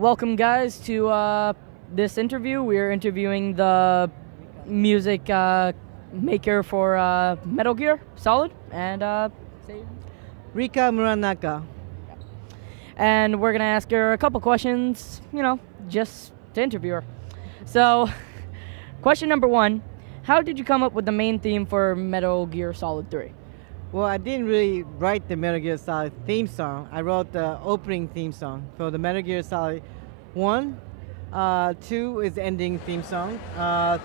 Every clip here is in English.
Welcome, guys, to this interview. We're interviewing the music maker for Metal Gear Solid, and Rika Muranaka. and we're gonna ask her a couple questions. Just to interview her. So, question number one: how did you come up with the main theme for Metal Gear Solid 3? Well, I didn't really write the Metal Gear Solid theme song. I wrote the opening theme song for the Metal Gear Solid 1. 2 is the ending theme song.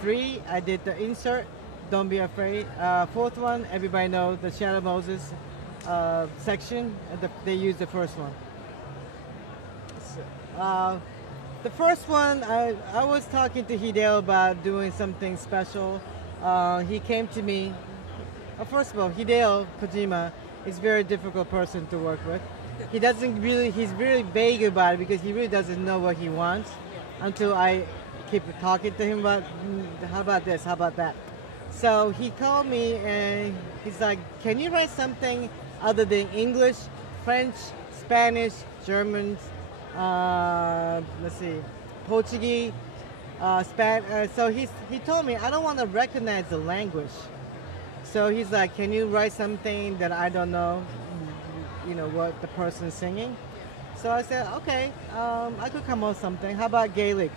3, I did the insert, Don't Be Afraid. Fourth one, everybody knows the Shadow Moses section. They used the first one. The first one, I was talking to Hideo about doing something special. He came to me. First of all, Hideo Kojima is a very difficult person to work with. He's really vague about it because he really doesn't know what he wants until I keep talking to him about, how about this, how about that. So he called me and he's like, can you write something other than English, French, Spanish, German, Portuguese, so he told me, I don't want to recognize the language. So he's like, can you write something that I don't know, what the person's singing? So I said, okay, I could come up with something. How about Gaelic?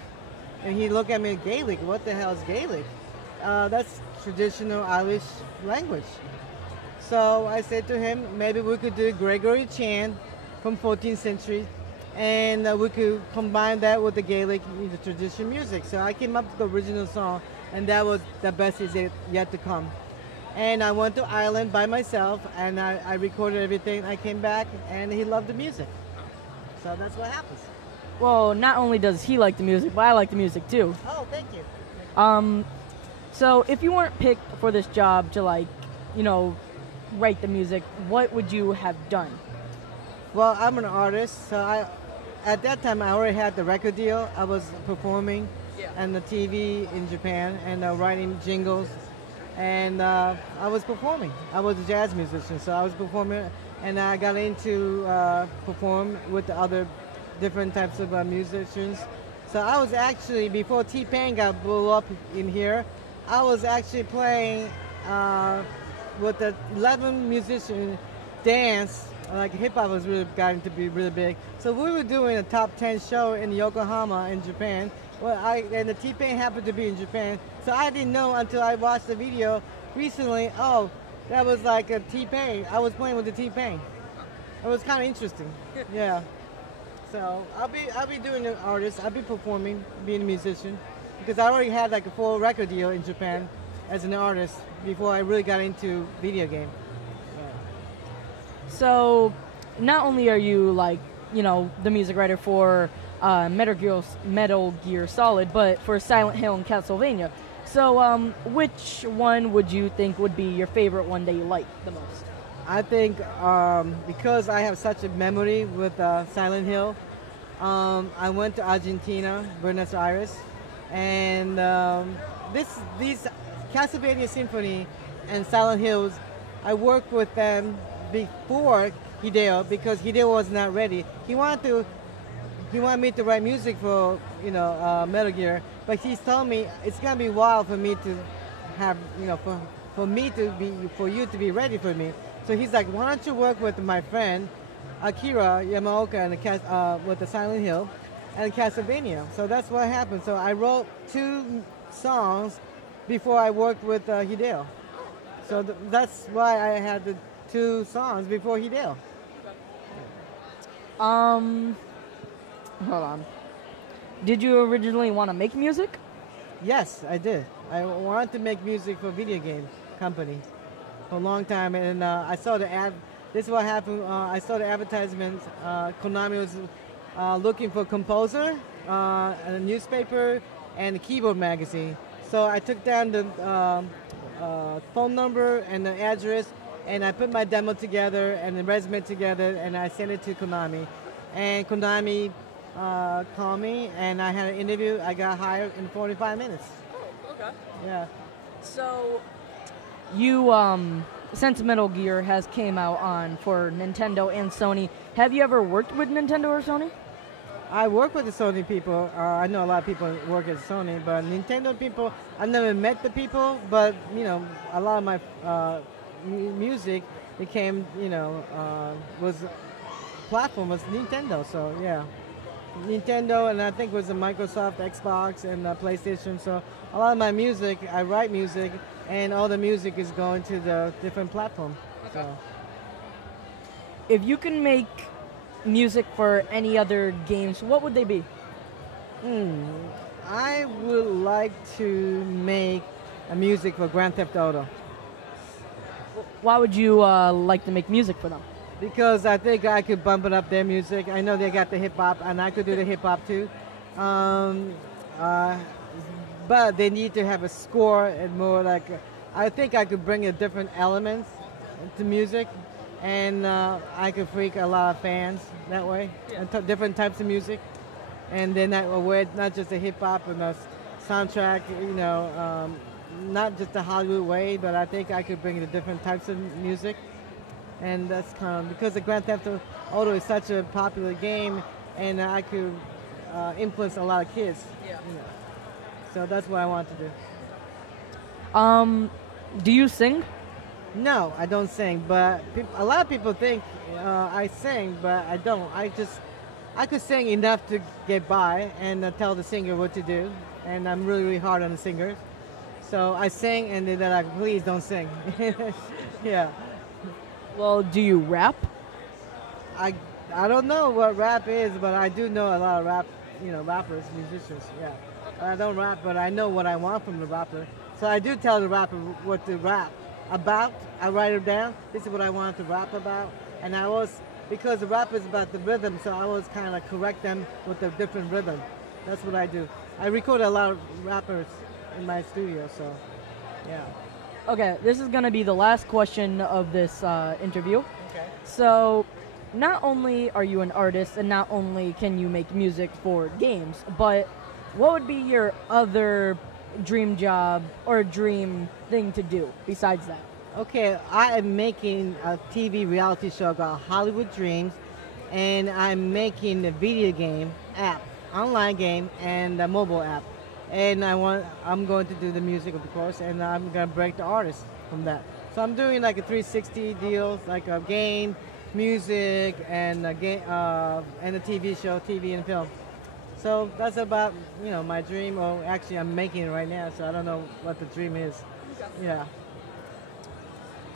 And he looked at me, Gaelic? What the hell is Gaelic? That's traditional Irish language. So I said to him, maybe we could do Gregory chant from 14th century, and we could combine that with the Gaelic traditional music. So I came up with the original song, and that was the best is yet to come. And I went to Ireland by myself, and I recorded everything. I came back, and he loved the music. So that's what happens. Well, not only does he like the music, but I like the music too. Oh, thank you. So if you weren't picked for this job to write the music, what would you have done? Well, I'm an artist, so at that time I already had the record deal. I was performing on the TV in Japan and writing jingles. And I was performing. I was a jazz musician, so I was performing, and I got into perform with the other different types of musicians. So I was actually, before T-Pain got blew up in here, I was actually playing with the 11 musician dance, like hip-hop was really gotten to be really big. So we were doing a top 10 show in Yokohama in Japan. Well, and the T-Pain happened to be in Japan, so I didn't know until I watched the video recently. Oh, that was like a T-Pain. I was playing with the T-Pain. It was kind of interesting. Yeah. So I'll be doing an artist. I'll be performing, being a musician, because I already had like a full record deal in Japan as an artist before I really got into video game. Yeah. So not only are you the music writer for Metal Gear Solid, but for Silent Hill and Castlevania. So, which one would you think would be your favorite one that you like the most? I think because I have such a memory with Silent Hill, I went to Argentina, Buenos Aires, and these Castlevania Symphony and Silent Hills, I worked with them before Hideo because Hideo was not ready. He wanted me to write music for, Metal Gear, but he's told me it's gonna be a while for me to have, for you to be ready for me. So he's like, why don't you work with my friend Akira Yamaoka and with the Silent Hill and Castlevania? So that's what happened. So I wrote 2 songs before I worked with Hideo. So that's why I had the 2 songs before Hideo. Hold on. Did you originally want to make music? Yes, I did. I wanted to make music for video game company for a long time, and I saw the ad. This is what happened. I saw the advertisements. Konami was looking for a composer, a newspaper, and a keyboard magazine. So I took down the phone number and the address, and I put my demo together and the resume together, and I sent it to Konami. And Konami called me, and I had an interview. I got hired in 45 minutes. Oh, okay. Yeah. So, you, since Metal Gear has came out for Nintendo and Sony, have you ever worked with Nintendo or Sony? I work with the Sony people. I know a lot of people work at Sony, but Nintendo people, I've never met the people, but a lot of my music became, was platform was Nintendo. So yeah, Nintendo, and I think it was the Microsoft, Xbox, and PlayStation. So a lot of my music, I write music, and all the music is going to the different platform. Okay. So if you can make music for any other games, what would they be? I would like to make a music for Grand Theft Auto. Why would you like to make music for them? Because I think I could bump it up their music. I know they got the hip hop, and I could do the hip hop too. But they need to have a score and more like. I think I could bring in different elements to music, and I could freak a lot of fans that way. Yeah. And different types of music, and then that aware not just the hip hop and the soundtrack. Not just the Hollywood way, but I think I could bring in the different types of music. And that's kind of because the Grand Theft Auto is such a popular game, and I could influence a lot of kids. Yeah. So that's what I want to do. Do you sing? No, I don't sing, but a lot of people think I sing, but I don't. I could sing enough to get by and tell the singer what to do, and I'm really, really hard on the singers. So I sing, and they're like, please don't sing. Yeah. Well, do you rap? I don't know what rap is, but I do know a lot of rappers, musicians. Yeah. I don't rap, but I know what I want from the rapper. So I do tell the rapper what to rap about. I write it down. This is what I want to rap about, and because the rap is about the rhythm, so I always kind of correct them with the different rhythm. That's what I do. I record a lot of rappers in my studio, so yeah. Okay, this is going to be the last question of this interview. Okay. So, not only are you an artist, and not only can you make music for games, but what would be your other dream job or dream thing to do besides that? Okay, I am making a TV reality show called Hollywood Dreams, and I'm making a video game app, online game, and a mobile app. And I'm going to do the music, of course, and I'm going to break the artist from that. So I'm doing like a 360 deal, like a game, music, and a game, and a TV show, TV and film. So that's about my dream. Or actually, I'm making it right now, so I don't know what the dream is. Yeah.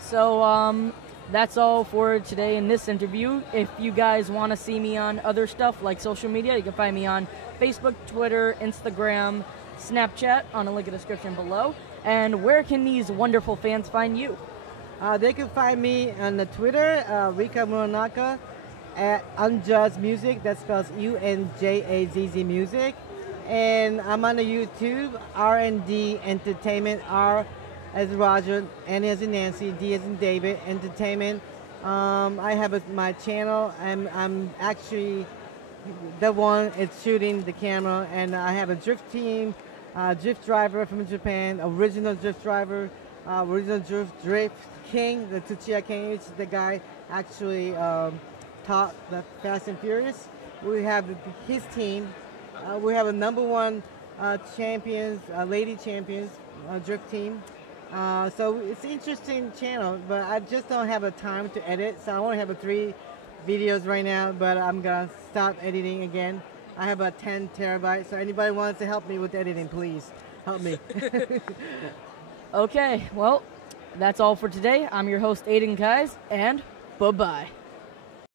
So that's all for today in this interview. If you guys want to see me on other stuff like social media, you can find me on Facebook, Twitter, Instagram, Snapchat on a link in the description below. And where can these wonderful fans find you? They can find me on the Twitter, Rika Muranaka, at Unjazz Music. That spells UNJAZZ Music. And I'm on the YouTube, R&D Entertainment, R as Roger, N as in Nancy, D as in David, Entertainment. I have my channel. I'm actually the one it's shooting the camera, and I have a drift team, drift driver from Japan, original drift driver, original drift king, the Tsuchiya King, which is the guy actually taught the Fast and Furious. We have his team. We have a #1 champions, lady champions drift team. So it's an interesting channel, but I just don't have the time to edit. So I only have 3 videos right now, but I'm gonna stop editing again. I have about 10 terabytes, so anybody wants to help me with editing, please help me. Okay, well, that's all for today. I'm your host, Aiden Kais, and bye-bye.